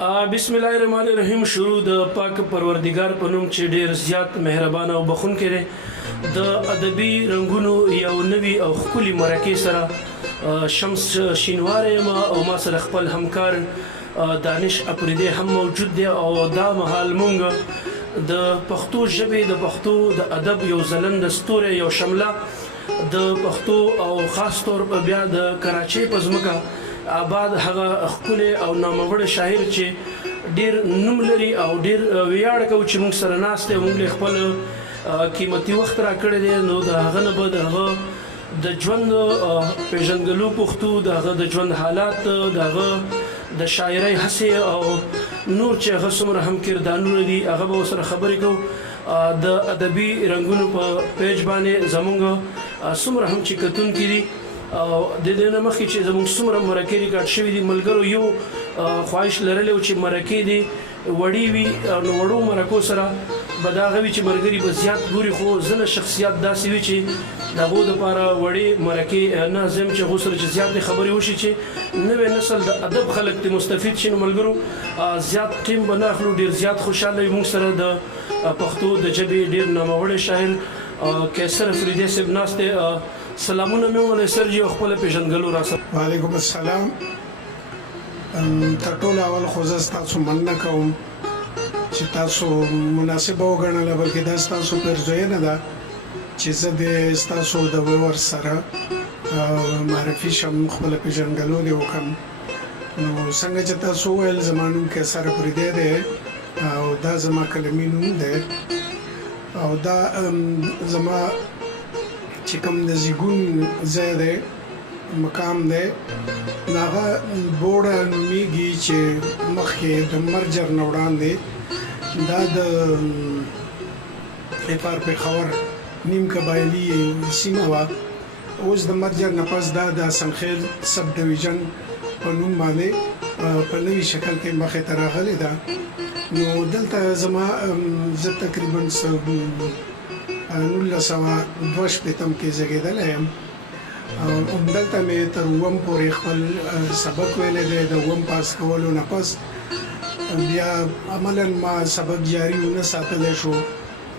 بسم الله الرحمن الرحیم. شروع د پاک پروردگار په نوم چې ډیر زیات مهربان او بخښونکی دی. د ادبي رنګونو یو نوي او ښکلي مرکې سره شمس شینواری یم او ما سره خپل همکار دانش اپریدی هم موجود دی او دا مهال مونږ د پښتو ژبې د پښتو د ادب یو ځلنده ستوری یو شمله د پښتو او خاص طور په بیا د کراچۍ په ځمکه آباد هغه ښکلی او ناموړی شاعر چې ډیر نوم لري او ډیر ویاړ کوو چې موږ سره ناست دی. موږ خپل قیمتي وخت راکړی دی، نو د هغه نه به د هغه د ژوند پیژندګلو پوښتو، د هغه د ژوند حالات، د هغه د شاعرۍ هڅې او نور چې هغه څومره هم کردارونه دي هغه به ورسره خبرې کوو. د ادبي رنګونو په پیج باندې زموږ څومره هم چې کتونکي دي او د دې نه مخکې چې زموږ څومره مرکې ریکارډ شوي دي، ملګرو یو خواهش لرلی و چې مرکې دي وړې وي، نو وړو مرکو سره به دا هغه وي چې ملګري به زیات ګوري، خو ځینې شخصیات داسې وي چې د هغو دپاره وړې مرکې نه زم چې هغو سره چې زیاتې خبرې وشي چې نوی نسل د ادب خلک ترې مستفید شي. نو ملګرو زیات ټیم به نه اخلو، ډېر زیات خوشحاله وي. موږ سره د پښتو د ژبې ډېر ناموړی شاعر قیصر افریدی صاحب ناست دی. سلامونه مې وویل سر جي خپل پیژندګلو را سره. وعلیکم السلام. تر ټولو اول خو زه ستاسو مننه کوم چې تاسو مناسبه وګڼله، بلکې دا ستاسو پیرزوینه ده چې زه د ستاسو د ویور سره معرفي شم، خپل پیژندګلو دې وکړم. نو څنګه چې تاسو وویل زما نوم قیصر افریدی دی او دا زما کلمي نوم دی او دا زما چې کوم د زیږون ځای دی مقام دی هغه بوړه نومیږي چې مخکې د مرجر نه وړاندې دا د افار پېښور نیم قبایلي سیمه وه. اوس د مرجر نه پس دا د حسنخیل سب ډویژن په نوم باندې په نوي شکل کې مخې ته راغلې ده. نو دلته زما زه تقریبا 1962 کې زیږېدلی یم او همدلته مې تر اووم پورې خپل سبق ویلی دی. د اووم پاس کولو نه پس بیا عملا ما سبق جاري ونه ساتلی شو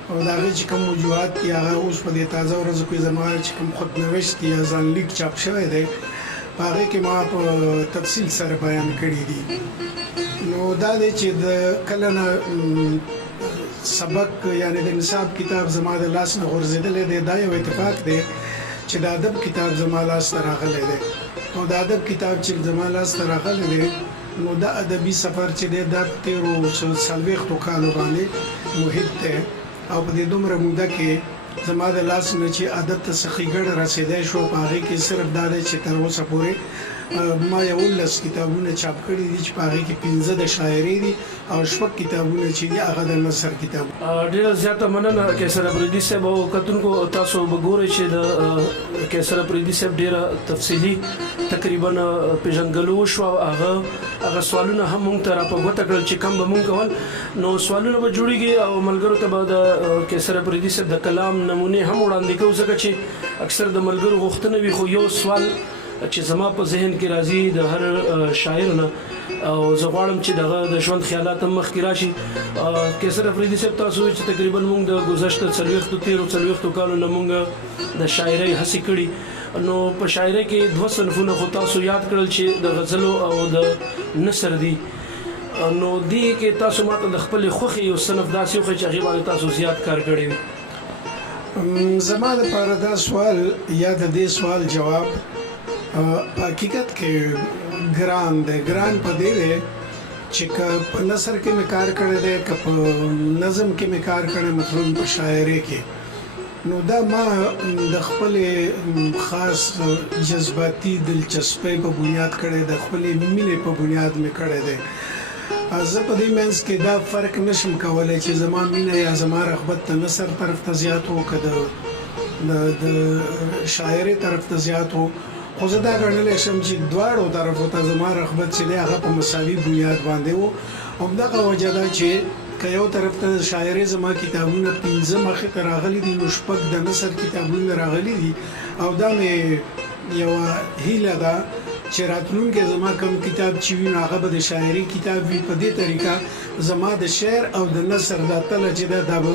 او د هغې چې کوم وجوهات دي هغه اوس په دې تازه ورځو کې زما چې کوم خودنوشت یا ځانلیک چاپ شوی دی په هغې کې ما په تفصیل سره بیان کړي دي. نو دا دی چې د کله نه سبق یعنی د نصاب کتاب زما د لاس نه غورځېدلی دی. دا یو اتفاق دی چې د ادب کتاب زما لاس ته راغلی دی او د ادب کتاب چې زما لاس ته راغلی دی نو دا ادبي سفر چې دی دا په تېرو 40 کالو باندې محیط دی او په دې دومره موده کې زما د لاس نه چې ادب ته څه ښېګڼه رسېدی شو په هغې کې صرف دا دی چې تر اوسه پورې ما 11 کتابونه چاپ کړي دي چې په هغې کې 15 د شاعري دي او 6 کتابونه چې دي هغه د نثر کتاب. ډېره زیاته مننه قیصر افریدي صاحب. او کتونکو تاسو به ګورئ چې د قیصر افریدي صاحب ډېره تفصیلي تقریبا پیژندګلو وشوه. هغه سوالونه هم موږ ته را په ګوته کړل چې کم به موږ کول، نو سوالونه به جوړېږي او ملګرو ته به د قیصر افریدي صاحب د کلام نمونې هم وړاندې کوو، ځکه چې اکثر د ملګرو غوښتنه وي. خو یو سوال چې زما په ذهن کې راځي د هر شاعر نه او زه غواړم چې دغه د ژوند خیالات هم مخکې راشي. قیصر افریدي صاحب تاسو وایي چې تقریبا موږ د ګذشته 40 کالو نه موږ د شاعرۍ هڅې کړي. نو په شاعرۍ کې 2 صنفونه خو تاسو یاد کړل چې د غزلو او د نثر دي. نو دې کې تاسو ماته د خپلې خوښې یو صنف داسې وښیئ چې هغې باندې تاسو زیات کار کړی وي. زما دپاره دا سوال یا د دې سوال جواب حقیقت کې ګران دی. ګران په دې دی چې که په نثر کې مې کار کړی دی، که په نظم کې مې کار کړی، مطلب په شاعرۍ کې، نو دا ما د خپلې خاص جذباتي دلچسپۍ په بنیاد کړی، د خپلې مینې په بنیاد مې کړی دی. زه په دې منځ کې دا فرق نشم کولی چې زما مینه یا زما رغبت د نثر طرف ته زیات و که د شاعرۍ طرف ته زیات و. خو زه دا ګڼلی شم چې دواړو طرفو ته زما رغبت چې دی هغه په مساوي بنیاد باندې و. همدغه وجه ده چې که یو طرف ته شاعرۍ زما کتابونه 15 مخې ته راغلي دي، نو 6 د نثر کتابونه راغلي دي او دا مې یوه هیله ده چې راتلونکي زما کوم کتاب چې وي نو هغه به د شاعري کتاب وي. په دې طریقه زما د شعر او د نثر دا تله چې دا به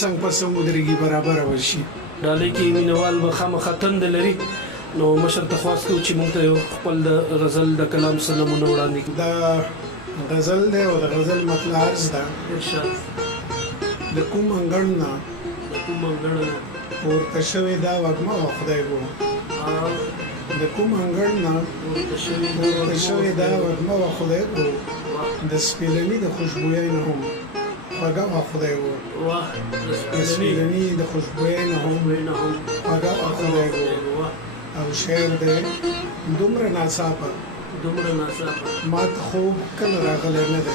څنګه په څنګه ودرېږي برابره وشي. ډالۍ کې مینوال به خامخا تنده لري نو مشر ته خواست کوو چې موږ ته یو خپل د غزل د کلام څه نمونه وړاندې کړي. دا غزل دی او د غزل مطلع عرض ده. ارشاد. د کوم انګړ نه د کوم انګړ نه پورته شوې دا وږمه وه خدای ګو. د کوم انګړ نه پورته شوې دا وږمه وه خدای ګو. د سپېلني د خوشبویۍ نه هم خوږه وه خدای ګو. د سپېلني د خوشبویۍ نه هم خوږه وه خدای ګو. او شعر دی دومره ناڅاپه ما ته خوب کله راغلی نه دی.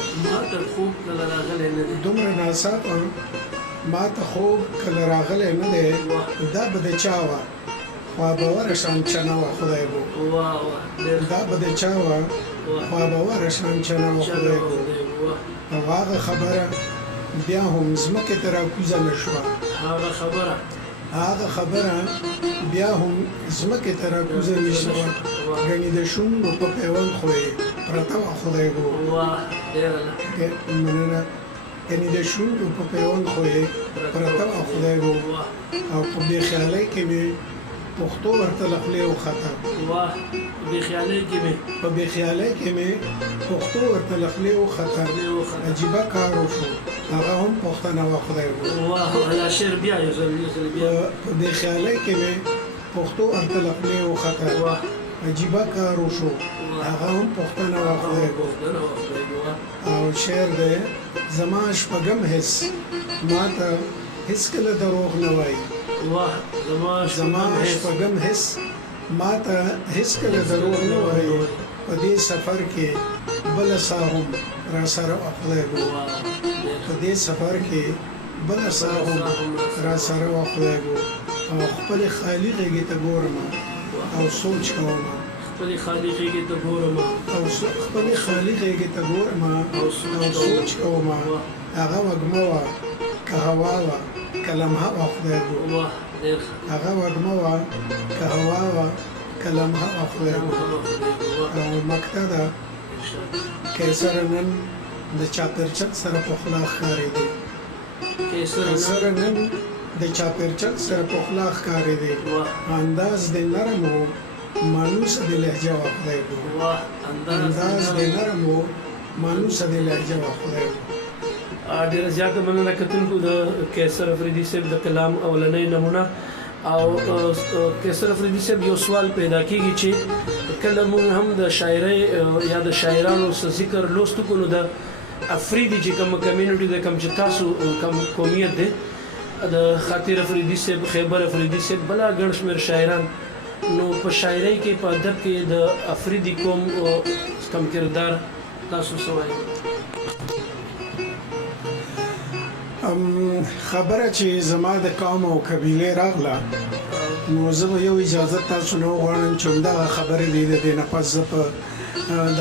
دومره ناڅاپه ما ته خوب کله راغلی نه دی. دا به د چا وه خوابوره شان چنه وه خدای ګو. دا به د چا وه خوابوره شان چنه وه خدای ګو. او هغه خبره بیا هم ځمکې ته راکوزه نه شوه. هغه خبره بیا هم ځمکې ته راکوزه نه شوه. ګنې د شونډو په پیوند خو یې پرته وه خدای ګو. مننه. ګنې د شونډو په پیوند خو یې پرته وه خدای ګو. او په بې خیالۍ کې مې پښتو ورته له خولې وخته. په بې خیالۍ کې مې پښتو ورته له خولې وخته. عجیبه کار وشو هغه هم پښتنه وه خدای ګو. په بې خیالۍ کې مې پښتو ورته له خولې وخته. عجیبه کار وشو هغه هم پښتنه وه خدای ګو. او شعر دی زما شپږم حس ما ته هېڅکله دروغ نه وایي. زما شپږم حس ما ته هېڅکله دروغ نه وایي. په دې سفر کې بله ساه هم را سره وه خدای ګو. په دې سفر کې بله ساه هم را سره وه خدای ګو. او خپلې خالي غېږې ته ګورم او سوچ کوم. خپلې خالي غېږې ته ګورم او سوچ کوم. هغه وږمه وه که هوا وه که لمحه وه خدای ګو. هغه وږمه وه که هوا وه که لمحه وه خدای ګو. او مکته ده قیصره نن د چاپېرچل سره په خوله ښکارېدې. قیصره نن د چاپېرچل سره په خوله ښکارېدې. انداز دې نرم و مانوسه دې لهجه وه خدای ګو. انداز دې نرم و مانوسه دې لهجه وه خدای ګو. ډیره زیاته مننه کتونکو د قیصر افریدي صاحب د کلام اولنۍ نمونه. او قیصر افریدي صاحب یو سوال پیدا کیږي چې کله موږ هم د شاعرۍ یا د شاعرانو څه ذکر لوستو کو نو د افریدي چې کوم کمیونټي د کوم چې تاسو کوم قومیت دی د خاطر افریدي صاحب خیبر افریدي صاحب بلا ګڼ شمېر شاعران نو په شاعرۍ کې په ادب کې د افریدي قوم کم کردار تاسو څه وایي؟ خبره چې زما د قوم او قبیلې راغله نو زه به یو اجازه تاسو نه وغواړم چې همدغه خبرې دي د دې نه پس زه په د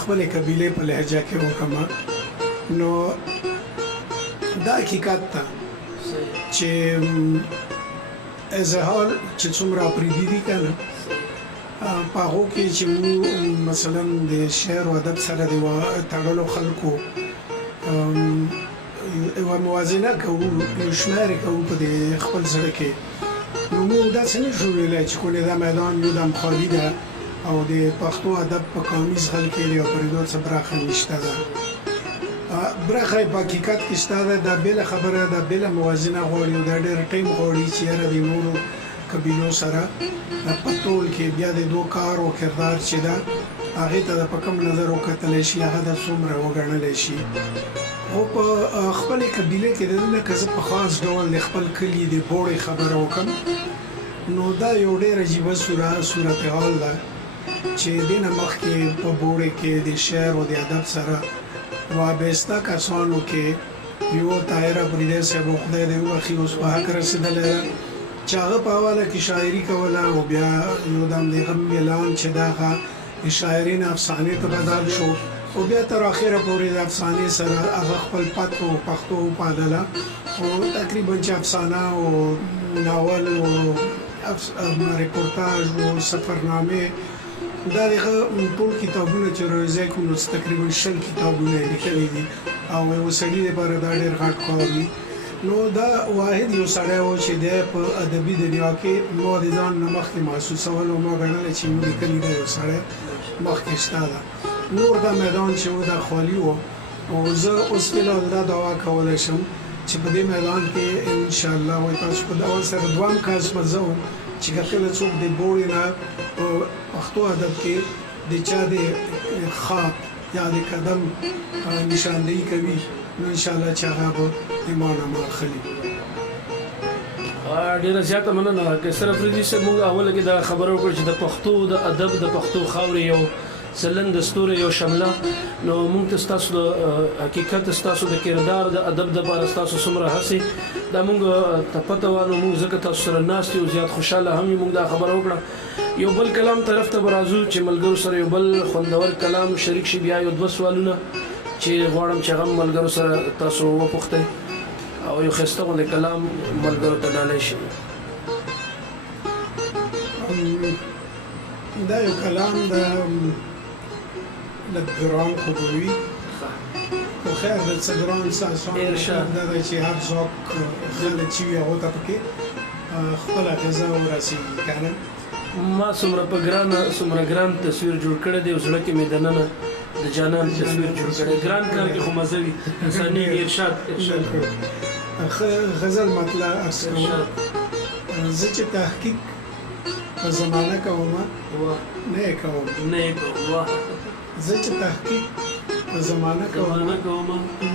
خپلې قبیلې په لهجه کې وکړم. نو دا حقیقت ده چې اظهار چې څومره افریدي دي که نه په هغو کې چې موږ مثلا د شعر و ادب سره د تړلو خلکو یوه موازنه کوو یو شمېرې کوو په دې خپل زړه کې نو موږ داسې نه شو ویلی چې کولې دا میدان یو دم خالي ده او د پښتو ادب په قومي زغل کې د اپرېدو څه برخه نشته ده. برخه یې په حقیقت کې شته ده. دا بېله خبره ده بېله موازنه غواړي او دا ډېر ټایم غواړي چې یاره د نورو قبیلو سره په ټول کې بیا د دو کار او کردار چې ده هغې ته د په کوم نظر وکتلی شي هغه د څومره وګڼلی شي. خو په خپلې قبیلې کې د لکه زه په خاص ډول د خپل کلي د بوړې خبره وکړم نو دا یو ډېر عجیبه صورتحال ده چې دې نه مخکې په بوړې کې د شعر او د ادب سره وابسته کسانو کې یو طاهر افریدی صاحب خدای دې وبخښي اوس په حق رسېدلی ده چې هغه په حواله کې شاعري کوله او بیا یو دم د غم اعلان چې دا هغه د شاعري نه افسانې ته بدل شو او بیا تر اخره پورې د افسانې سره هغه خپل پت او پښتو وپالله او تقریبا چې افسانه او ناول او رپورتاژ او سفرنامې دا دغه ټول کتابونه چې روزه کوو نو تقریبا 100 کتابونه لیکلي دي او یو سړي لپاره دا ډېر غټ کار دی نو دا واحد یو سړی و چې د په ادبي دنیا کې مو د ځان نه مخکې محسوسول او ما ګڼل چې موږ لیکلي دی یو سړی مخکې شته ده نور دا میدان چې و دا خالي و او زه اوس فلحال دا دعا کولی شم چې په دې میدان کې انشاءالله وایي تاسو په اول سره دوام کس به زه وم چې که کله څوک د بوړې نه په پښتو ادب کې د چا د خط یا د قدم نشاندهي کوي نو انشاءالله چې هغه به د ما نه اخلي ډیره زیاته مننه کیسر افریدي صاحب موږ اوله کې دا خبره وکړه چې د پښتو د ادب د پښتو خاورې یو ځلند ستوری یو شمله نو موږ تاسو د حقیقت تاسو د کردار د ادب د لپاره تاسو څومره هڅې دا موږ ته پته وانه موږ ځکه تاسو سره ناست یو زیات خوشاله هم موږ دا خبره وکړه یو بل کلام طرف ته برازو چې ملګرو سره یو بل خوندور کلام شریک شي بیا یو 2 سوالونه چې غواړم چې هغه ملګرو سره تاسو وپوښتئ او یو ښایسته غوندې کلام ملګرو ته ډالۍ شي دا یو کلام د ګران خو به وي خو خیر د څه ګران ساسان دا دی چې هر څوک خلک چې وي هغو ته پکې خپله غذا ورسېږي که نه ما څومره په څومره ګران تصویر جوړ کړی دی او زړه کې مې دننه د جانان تصویر جوړ کړی ګران کار کې خو مزه وي ثاني ارشاد غزل مطلع عرض کوم زه چې تحقیق په زمانه کوم نه یې کوم زه چې تحقیق په زمانه کوم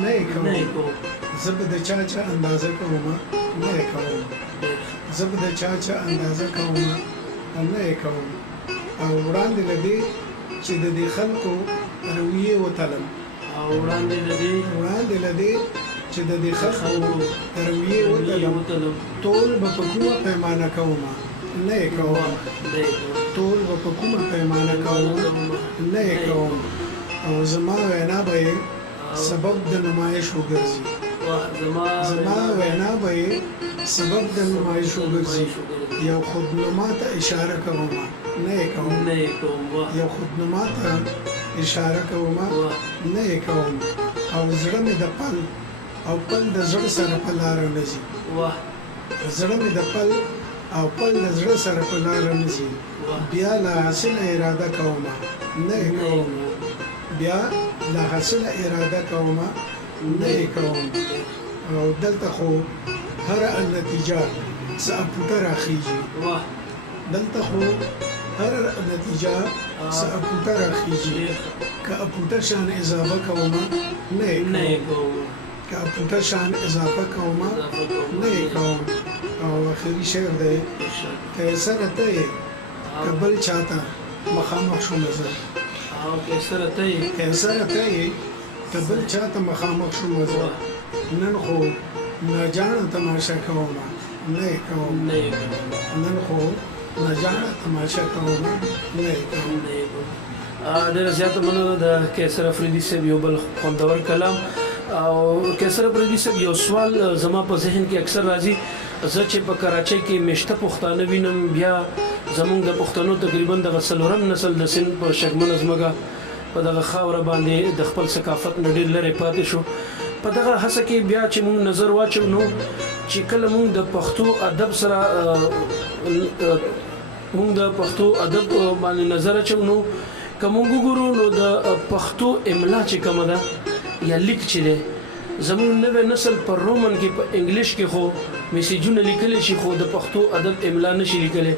نه یې کوم زه به د چا اندازه کوم نه یې کوم زه به د چا اندازه کوم نه یې کوم او وړاندې له دې چې د دې خلکو رویې وتلم وړاندې له دې چې د دې خلکو رویې وتلم ټول به په کومه پیمانه کوم نه یې کوم ټول به په کومه پیمانه کوم نه یې کوم او زما وینا به سبب د نمایش وګرځي زما وینا به سبب د نمایش وګرځي یو خودنما ته اشاره کوم نه یې کوم یو خودنما ته اشاره کوم نه یې کوم او زړه مې د پل او پل د زړه سره په لاره نه ځي زړه مې د پل او پل د زړه سره په لاره نه ځي بیا له حاصله اراده کوم نه یې کوم بیا له حاصله اراده کوم نه یې کوم او دلته خو هره نتیجه څه اپوټه راخیږي دلته خو هره نتیجه څه اپوټه راخیږي که اپوټه شان اضافه کوم نه یې کوم که اپوټه شان اضافه کوم نه یې کوم او اخري شعر دی کیسره ته یې که بل چاته مخامخ شوم زه کیسره ته یې که بل چاته مخامخ شوم زه نن خو ناجانه تماشا کوم نه یې کوم نن خو ناجانه تماشا کوم نه یې کوم ډېره زیاته مننه د کیسر افریدي صاحب یو بل خوندور کلام او کیسر افریدي صاحب یو سوال زما په ذهن کې اکثر راځي زه چې په کراچۍ کې مشته پښتانه وینم بیا زمونږ د پښتنو تقریبا دغه څلورم نسل د سند په شګمنه ځمکه په دغه خاوره باندې د خپل ثقافت نه ډېر لرې پاتې شو په دغه هڅه کې بیا چې موږ نظر واچو نو چې کله موږ د پښتو ادب سره موږ د پښتو ادب باندې نظر اچو نو که موږ وګورو نو د پښتو املا چې کومه ده یا لیک چې دی زموږ نوی نسل په رومن کې په انګلیش کې خو میسیجونه لیکلی شي خو د پښتو ادب املا نشي لیکلی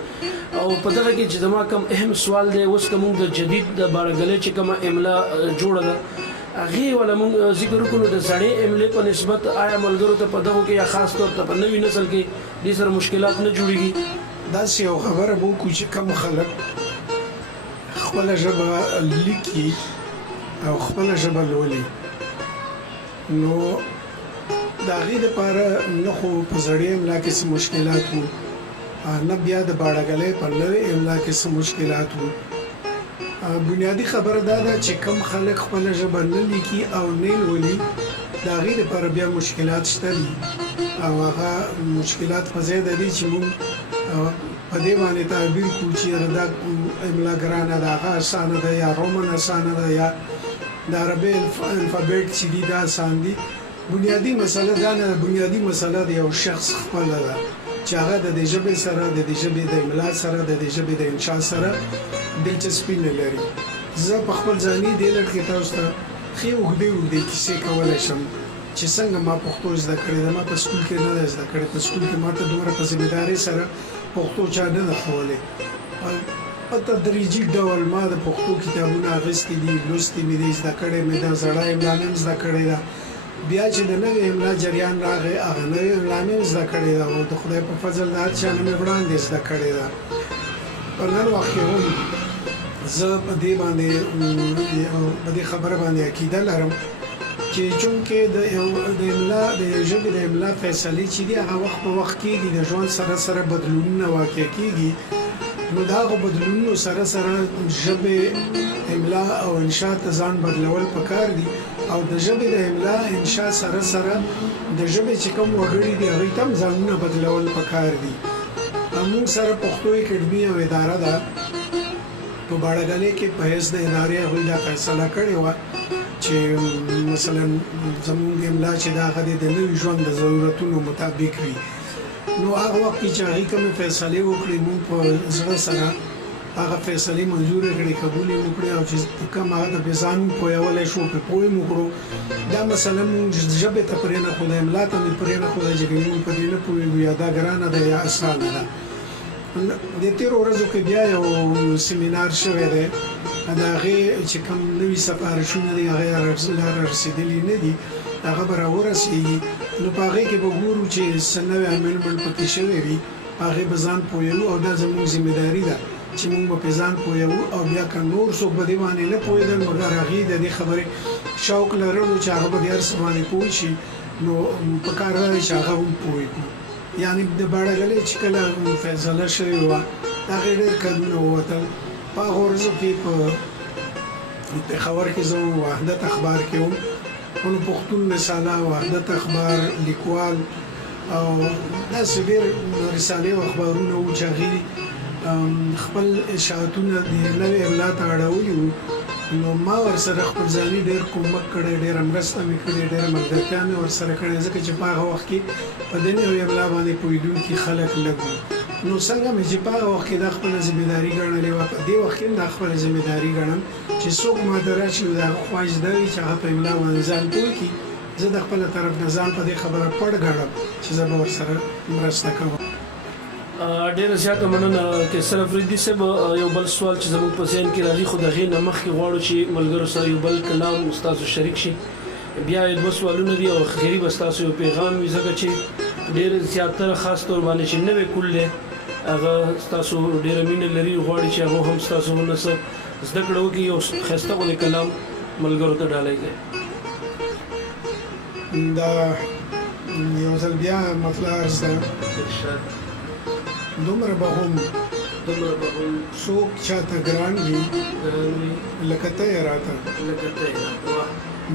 او په دغه کې چې زما کوم اهم سوال دی اوس که موږ د جدید د باړګلې چې کومه املا جوړه ده هغې ولا موږ ذکر وکړو د زړې املې په نسبت آیا ملګرو ته په دغو کې یا خاص طور ته په نوي نسل کې دې سره مشکلات نه جوړېږي داسې یو خبره به وکړو چې کم خلک خپله ژبه لیکي او خپله ژبه لولي نو د هغې دپاره نه خو په زړې املا کې څه مشکلات وو نه بیا د باړګلۍ په نوې املا کې څه مشکلات وو بنیادی خبره دا ده چې کم خلک خپله ژبه نه لیکي او نه لولي د هغې دپاره بیا مشکلات شته دي او هغه مشکلات په ځای د دې چې موږ په دې باندې تعبیر کړو چې دا املا ګرانه ده هغه اسانه ده یا رومن اسانه ده یا د عربي الفابیټ چې دي دا آسان دي بنیادی مسله دا نه بنیادی مسله د یو شخص خپل ده چې هغه د دې ژبې سره د دې ژبې د املا سره د دې ژبې د انشاء سره دلچسپي نه لري زه په خپل ځاني د لړ کې تاسو ته خې وګړي کیسې کولای شم چې څنګه ما پښتو زده کړې ده ما په سکول کې نه زده کړې په سکول کې ما ته دومره په ځمېداري سره پښتو چا نه ده ښوولې په تدریجي ډول ما د پښتو کتابونه اخیستي دي لوستي مې دي زده کړې مې دا زړه املا مې زده کړې ده بیا چې د نوې املا جریان راغی هغه نوې املا مې زده کړې ده او د خدای په فضل د هر چا نه مې وړاندې زده کړې ده په نن وخت کې هم زه په دې باندې په دې خبره باندې عقیده لرم چې چونکې د املا د ژبې د املا فیصلې چې دي هغه وخت په وخت کېږي د ژوند سره سره بدلونونه واقع کېږي نو دا غو بدلونونو سره سره ژبې املا او انشاء ته ځان بدلول پکار دي او د ژبې د املا انشاء سره سره د ژبې چې کوم وګړي دي هغه تم ځانونه بدلول پکار دي موږ سره پښتو اکیډمي او اداره ده په باړګلې کې په هیڅ د ادارې هغه دا فیصله کړې و چې مثلا زموږ املا چې دا غوډه د نوې ژوند د ضرورتونو مطابق وي نو هغه وخت چې هغه کوم فیصله وکړي موږ په ځړه سره هغه فیصله منزور کړي قبول یې وکړي او چې کوم هغه د بيزان پویولې شو په پوی موږ دا مثلا موږ ژبه ته پرې نه خدای املا ته پرې نه خدای چې موږ په دې نه پوي یا دا ګرانه ده یا اسانه ده د تیر ورځو کې بیا یو سیمینار شوی دی دا هغه چې کوم نوې سفارشونه دي هغه رسیدلي نه دي هغه به راورسېږي نو په هغې کې به ګورو چې څه نوی امندمنټ پکې شوی وي هغې به ځان پوهوو او دا زموږ ذمهداري ده چې موږ به پرې ځان پوهوو او بیا که نور څوک به دې باندې نه پوهېدل مګر هغې د دې خبرې شوق لرلو چې هغه به د هر څه باندې پوه شي نو پکار ده چې هغه هم پوه کړو یعنی د باړګلې چې کله فیصله شوې وه هغې ډېر کلونه ووتل په هغو ورځو کې په پېښور کې زه وحدت اخبار کې وم نو پښتون رساله وحدت اخبار لیکوال او داسې ډېر رسالې او اخبارونه وو چې هغې خپل اشاعتونه د نوې املا ته اړولي وو نو ما ورسره خپل ځاني ډېر کومک کړی ډېره مرسته مې کړې ډېره ملګرتیا مې ورسره کړې ځکه چې په هغه وخت کې په دې نوې املا باندې پوهېدونکي خلک لږ وو نو څنګه مې چې په هغه وخت کې دا خپله ذمهداري ګڼلې وه په دې وخت کې هم دا خپله ذمهداري ګڼم چې څوک ما ته راشي د هغه خواهش دا وي چې هغه په املا باندې ځان پوه کړي زه د خپله طرف نه ځان په دې خبره پټ ګڼم چې زه به ورسره مرسته کوم ډېره زیاته مننه کیسر افریدي صاحب یو بل سوال چې زموږ په ذهن کې راځي خو د هغې نه مخکې غواړو چې ملګرو سره یو بل کلام ستاسو شریک شي بیا یې دوه سوالونه دي او اخري به ستاسو یو پیغام وي ځکه چې ډېر زیاتره خاص طور باندې چې نوی کول دی هغه ستاسو ډېره مینه لري غواړي چې هغه هم ستاسو نه څه زده کړه وکړي یو ښایسته غوندې کلام ملګرو ته ډالۍ کړئ دا یو ځل بیا مطلع عرض ده دومره به هم څوک چاته ګران وي لکه ته یې راته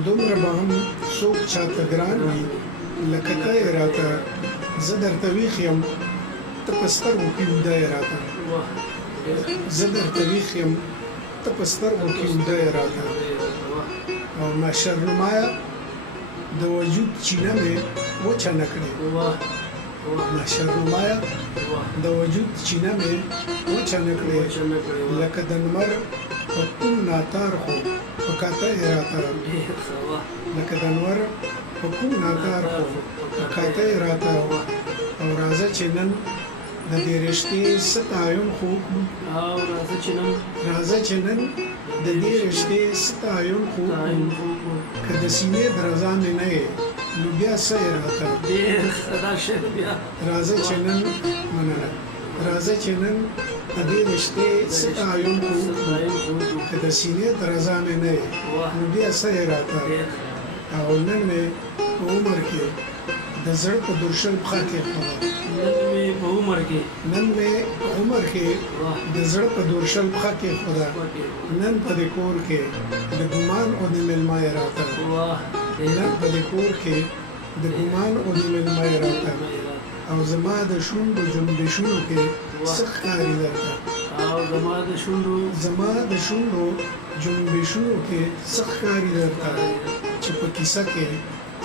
دومره به هم څوک چاته ګران وي لکه ته یې راته زه درته ویښ یم ته په سترګو کې ویده یې راته زه درته ویښ یم ته په سترګو کې ویده یې راته او محشر نمایه د وجود چینه مې وچه نه کړې محشر نمایه د وجود چینه مې وچه نه کړې لکه د لمر په کوم ناتار خو په کاته یې راته لکه د لمر په کوم ناتار خو په کاته یې راته او راځه چې نن د دې رشتې څه تعین خو وکړو راځه چې نن د دې رشتې څه تعین خو وکړو که د سینې درزا مې نه یې نو بیا څه یې راته راځه چې نن مننه راځه چې نن د دې رشتې څه تعین خو وکړو که د سینې درزا مې نه یې نو بیا څه یې راته او نن مې په عمر کې د زړه په درشل پښه کېښوده نن مې په عمر کې د زړه په درشل پښه کېښوده نن په دې کور کې د ګمان او د مېلمه یې راته نن په دې کور کې د ګمان او د مېلمه یې راته او زما د شونډو جنبشونو کې څه ښکاري درته او زما د شونډو زما د شونډو جنبشونو کې څه ښکاري درته چې په کیسه کې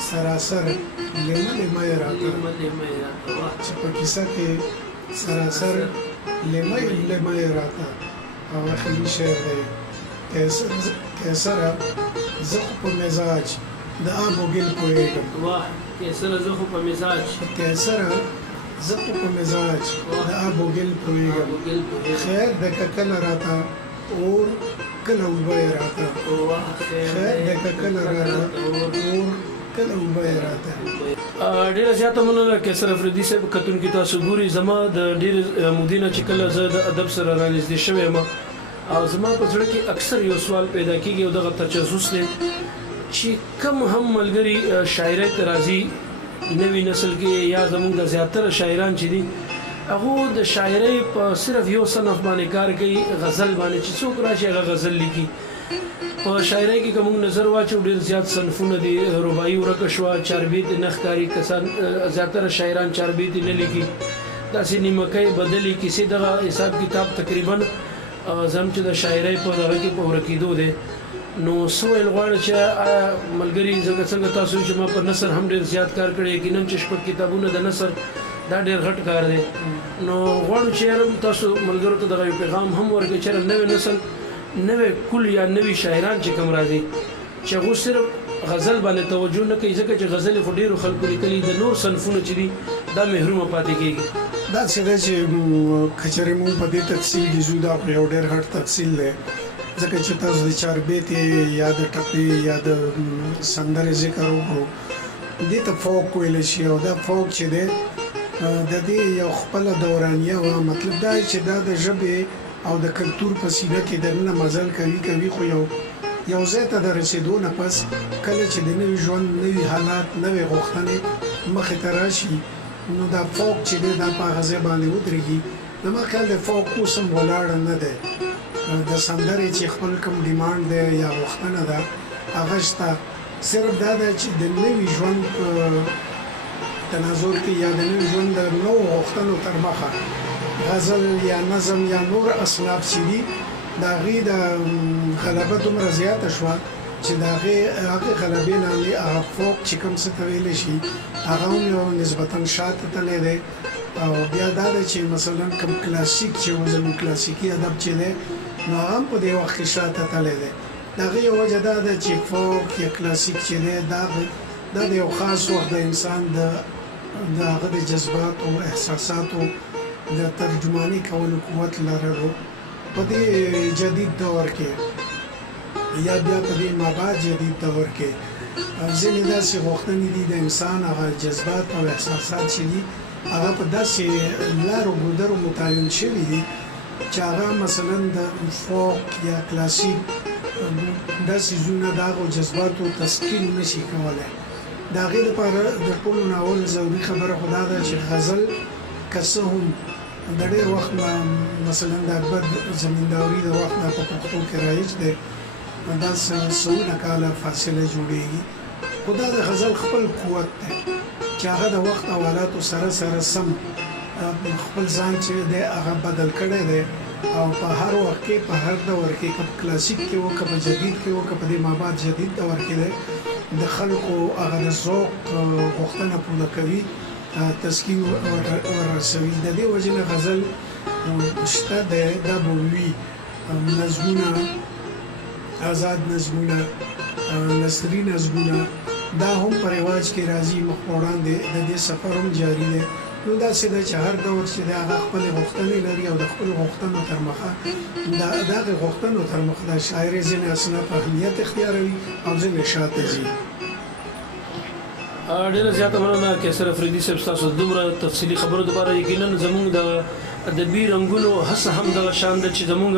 سراسر لیمه لیمه یې راته چې په کیسه کې سراسر لیمه لیمه یې راته او اخري شعر دی کیسره زه خو په مزاج د آب و ګل پوهېږم واه کیسره زه خو په مزاج کیسره زه خو په مزاج د آب و ګل پوهېږم خیر د ککل راته اور کله اوبه یې راته خیر د ککل راته اور کله اوبه یې راته ډیره زیاته مننه کیسر افریدي صاحب کتونکي تاسو ګوري زما د ډېر مودینه چې کله زه د ادب سره رانږدې شوی یم او زما په زړه کې اکثر یو سوال پیدا کیږي او دغه تجسس دی چې کم هم ملګري شاعرۍ ته راځي نوی نسل کې یا زموږ د زیاتره شاعران چې دي هغه د شاعرۍ په صرف یو صنف باندې کار کوي غزل باندې چې څوک راشي هغه غزل لیکي په شاعرۍ کې کوم نظر واچو ډېر زیات صنفونه دي رباعي ورکه شوه چاربیت نه ښکاري کسان زیاتره شاعران چاربیت نه لیکي داسې نیمکۍ بدلې کیسې دغه حساب کتاب تقریبا زم چې د شاعرۍ په دغه کې په ورکېدو دی نو سوال غواړي چې ملګري څنګه تاسو چې ما په نثر هم ډېر زیات کار کړی یقینا چې شپږ کتابونه د نثر دا ډېر غټ کار دی نو غواړو چې تاسو ملګرو ته دغه پیغام هم ورکړئ چې نوی نسل نوی کل یا نوی شاعران چې کوم راځي چې هغه صرف غزل باندې توجه نه کوي ځکه چې غزل خو ډېرو خلکو لیکلي د نور صنفونه چې دي دا محرومه پاتې کېږي دا څه دی چې کچېرې مونږ په دې تفصیل کې ځو دا یو ډېر غټ تفصیل دی ځکه چې تاسو د چاربیت یا د ټپې یا د سندرې ذکر وکړو دې ته فوک ویل شي او دا فوک چې دی د دې یو خپله دورانیه وه مطلب دا چې دا د ژبې او د کلتور په سینه کې دننه مزل کوي خو یو ځای ته د رسېدو نه پس کله چې د نوي ژوند نوي حالات نوې غوښتنې مخې ته راشي نو دا فوک چې دی دا په هغه ځای باندې ودرېږي زما خیال د فوک اوس هم ولاړ نه دی د سندرې چې خپل کوم ډیمانډ دی یا غوښتنه ده هغه شته صرف دا ده چې د نوي ژوند په تناظر کې یا د نوي ژوند د نوو غوښتنو تر مخه غزل یا نظم یا نور اصناف چې دي د هغې د غلبه دومره زیاته شوه چې د هغې غلبې لاندې هغه فوک چې کوم څه ته ویلی شي هغه هم یو نسبتا شاته تللی دی او بیا دا ده چې مثلا کوم کلاسیک چې زموږ کلاسیکي ادب چې دی نو هغه هم په دې وخت کې شاته تللی دی د هغې یو وجه دا ده چې فوک یا کلاسیک چې دی دا د یو خاص وخت د انسان د هغه د جذباتو احساساتو د ترجماني کولو قوت لرلو په دې جدید دور کې یا بیا په دې مابعد جدید دور کې ځینې داسې غوښتنې دي د انسان هغه جذبات او احساسات چې دي هغه په داسې لارو ګودرو متعین شوي دي چې هغه مثلا د فوک یا کلاسیک داسې څیزونه د هغو جذباتو تسکین نشي کولی د هغې لپاره د ټولو نه اول ضروري خبره خو دا ده چې غزل که څه هم د ډېر وخت نه مثلا د اکبر زمینداوري د وخت نه په پښتو کې رایج دی دا سلونه کاله فاصله جوړېږي خو دا د غزل خپل قوت دی چې هغه د وخت او حالاتو سره سم خپل ځان چې دی هغه بدل کړی دی او په هر وخت کې په هر دور کې که کلاسیک کې وو که په جدید کې وو که په دې مابعد جدید دور کې دی د خلکو هغه د ذوق غوښتنه پوره کوي تسکین ورسوي د دې وجې نه غزل شته دی دا به وي نظمونه آزاد نظمونه نثري نظمونه دا هم په رواج کې راځي مخ په وړاندې د دې سفر هم جاري دی نو داسې ده چې هر دور چې دی هغه خپلې غوښتنې لري او د خپلو غوښتنو تر مخه د هغې غوښتنو تر مخه د شاعرۍ ځینې اصناف اهمیت اختیاروي او ځینې شاته ځي ډېره زیاته مننه کیسر افریدي صاحب ستاسو دومره تفصیلي خبرو دپاره یقینا زموږ د ادبي رنګونو هڅه هم دغه شان ده چې زموږ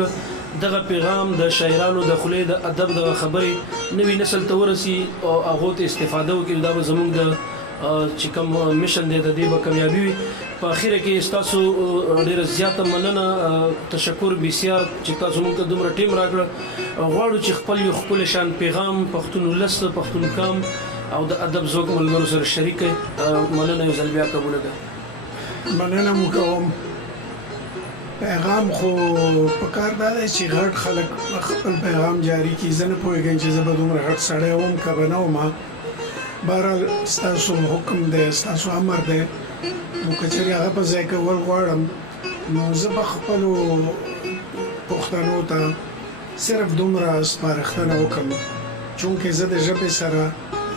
دغه پیغام د شاعرانو د خولې د ادب دغه خبرې نوي نسل ته ورسي او هغو ته استفاده وکړي دا به زموږ د چې کوم میشن دی د دې به کامیابي وي په اخره کې ستاسو ډېره زیاته مننه تشکر بسیار چې تاسو موږ ته دومره ټیم راکړه غواړو چې خپل یو ښکلی شان پیغام پښتون ولس پښتون کام او د ادب ذوق ملګرو سره شریک مننه یو ځل بیا قبوله ده مننه مو کوم پیغام خو پکار دا دی چې غټ خلک خپل پیغام جاری کړي. زه نه پوهېږم چې زه به دومره غټ سړی وم که به نه وم. بهرحال ستاسو حکم دی، ستاسو امر دی، نو که چېرې هغه په ځای کول غواړم نو زه به خپلو پښتنو ته صرف دومره سپارښتنه وکړم چونکې زه د ژبې سره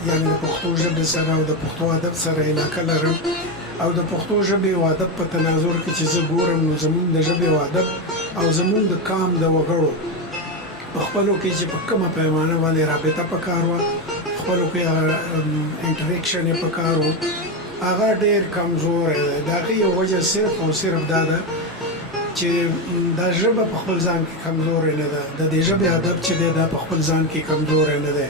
یعنې د پښتو ژبې سره او د پښتو ادب سره علاقه لرم او د پښتو ژبې او ادب په تناظر کې چې زه ګورم نو زموږ د ژبې او ادب او زموږ د قام د وګړو په خپلو کې چې په کومه پیمانه باندې رابطه پکار وه، خپلو کې انټریکشن یې پکار و، هغه ډېر کمزوری دی. د هغې یو وجه صرف او صرف دا ده چې دا ژبه په خپل ځان کې کمزوری نه ده، د دې ژبې ادب چې دی دا په خپل ځان کې کمزوری نه دی.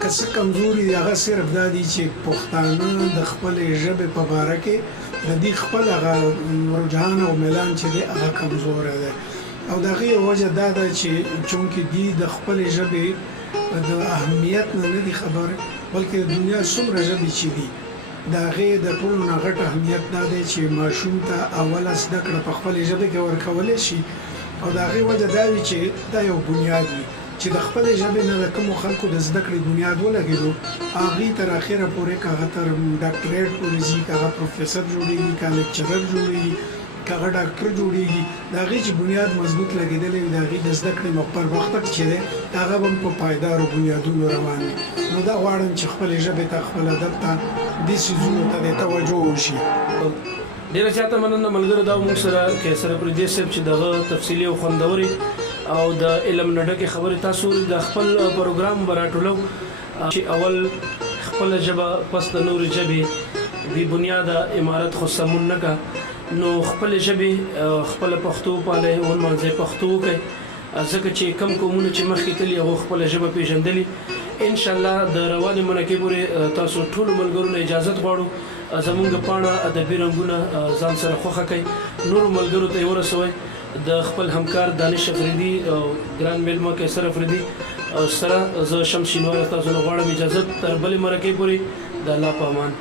که څه کمزوري دی هغه صرف دا دی چې پښتانه د خپلې ژبې په باره کې د دې خپل هغه رجحان او میلان چې دی هغه کمزوری دی او د هغې یو وجه دا ده چې چونکې دوی د خپلې ژبې د اهمیت نه دي خبر، بلکې د دنیا څومره ژبې چې دي د هغې د ټولو نه غټ اهمیت دا دی چې ماشوم ته اوله زده کړه په خپلې ژبې کې ورکولی شي او د هغې وجه دا وي چې دا یو بنیاد وي چې د خپلې ژبې نه د کومو خلکو د زده کړې بنیاد ولګېدو هغې تر اخره پورې که هغه تر ډاکټریټ پورې ځي، که هغه پروفیسر جوړېږي، که لیکچرر جوړېږي، که هغه ډاکټر جوړېږي، د هغې چې بنیاد مضبوط لګېدلی وي د هغې د زده کړې پرمختګ چې دی هغه به هم په پایدارو بنیادونو روان وي. نو دا غواړم چې خپلې ژبې ته خپل ادب ته دې څیزونو ته د توجه وشي. ډیره زیاته مننه ملګرو، دا موږ سره قیصر اپریدي صاحب چې دغه تفصیلي او خوندورې او د علم نه ډکې خبرې تاسو د خپل پروګرام به راټولو چې اول خپله ژبه پس د نورې ژبې بې بنیاده عمارت خو سمون نه که، نو خپلې ژبې خپله پښتو پالئ، ونمانځئ، پښتو وکئ، ځکه چې کم قومونه چې مخکې تلي هغو خپله ژبه پېژندلي. انشاءالله د روانې مرکې پورې تاسو ټولو ملګرو نه اجازت غواړو زمونږ پاڼه ادبي رنګونه ځان سره خوښه کړئ، نورو ملګرو ته یې ورسوئ. د خپل همکار دانش افریدي او ګران میلمه قیصر افریدي سره زه شمس شینوار تاسو نه غواړم اجازت تر بلې مرکې پورې د الله په امان.